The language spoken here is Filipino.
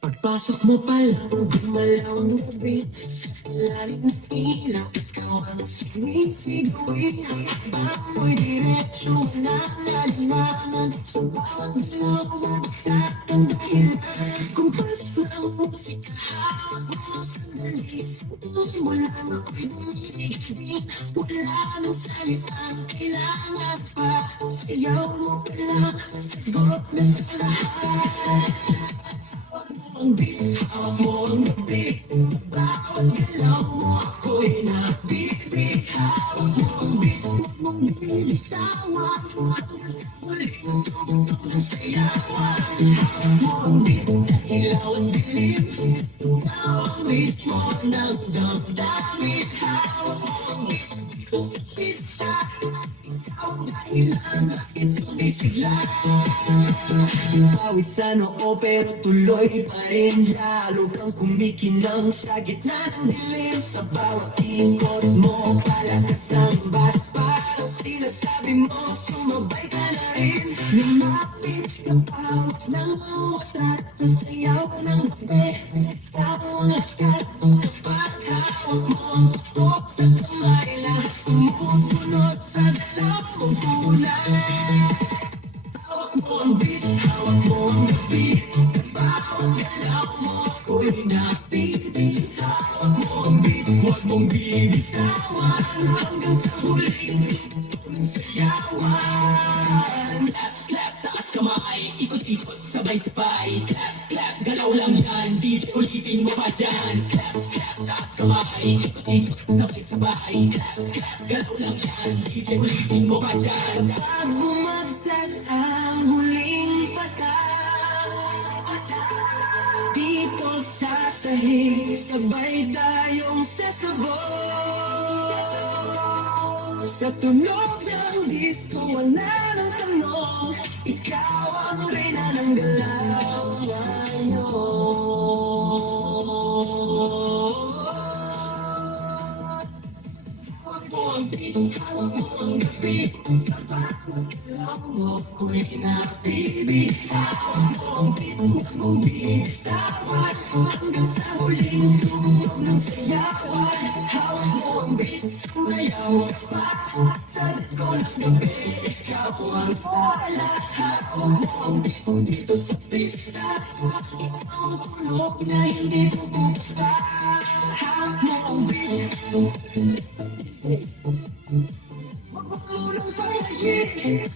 Pagpasok mo palang gumalaw ng gabi sa ilalim ng ilaw, ikaw ang sinisigawi. Ang hakbang mo'y diretsyo, walang alimangan. Sa bawat galaw mo, bagsak ang dahilan. Kumpas ng musika, hawak mo ang sandali. Sanduloy mo lang ako'y bumibigay. Wala nang salitang kailangan pa. Sayaw mo pa lang, sagot na sa lahat. Ang beat, hawak mo ang gabi. Sa bawat galaw mo ako'y nabibi. Hawak mo ang beat, huwag mong binitawan. Hanggang sa huling tugtog ng sayawan. Hawak mo ang beat sa ilaw at dilim. Ikaw ang ritmo ng damdamin. Hawak mo ang beat dito sa pista. Ikaw ang dahilan bakit sumisigla. Pawis sa noo pero tuloy pa rin. Lalo kang kumikinang sa gitna ng dilim. Sa bawat ikot mo palakas ang bas. Parang sinasabi mo sumabay ka na rin. Lumapit ang pawak ng utat sa sayaw ng gabi. Ikaw ang lakas kapag hawak mo ang tutok sa kamay. Lahat sumusunod sa galaw mong kulay. Hawak mo ang beat, hawak mo ang gabi. Sa bawat galaw mo ako'y napipi. Hawak mo ang beat, huwag mong bibitawan. Hanggang sa huling tugtog ng sayawan. Clap, clap, taas kamay. Ikot-ikot, sabay-sabay. Clap, clap, galaw lang yan. DJ ulitin mo pa dyan. Clap, clap, taas kamay. Ikot-ikot, sabay-sabay. Clap, clap, galaw lang yan. DJ ulitin mo pa dyan. Pag bumagsak ang huling patak, dito sa sahig, sabay tayong sasabog. Sa tunog ng disco, wala nang tanong. Ikaw ang reyna ng galaw ngayon. Hawak mo ang beat, hawak mo ang gabi. Sa bawat galaw mo ako'y nabibi. Hawak mo ang beat, huwag mong bitawan. Hanggang sa huling tugtog ng sayawan. Hawak mo ang beat, sumayaw ka pa. Sa disco ng gabi, ikaw ang wala. Hawak mo ang beat dito sa pista. Ikaw ang tunog na hindi bubuksa. Hawak mo ang beat. Huwag mo ng pahayag.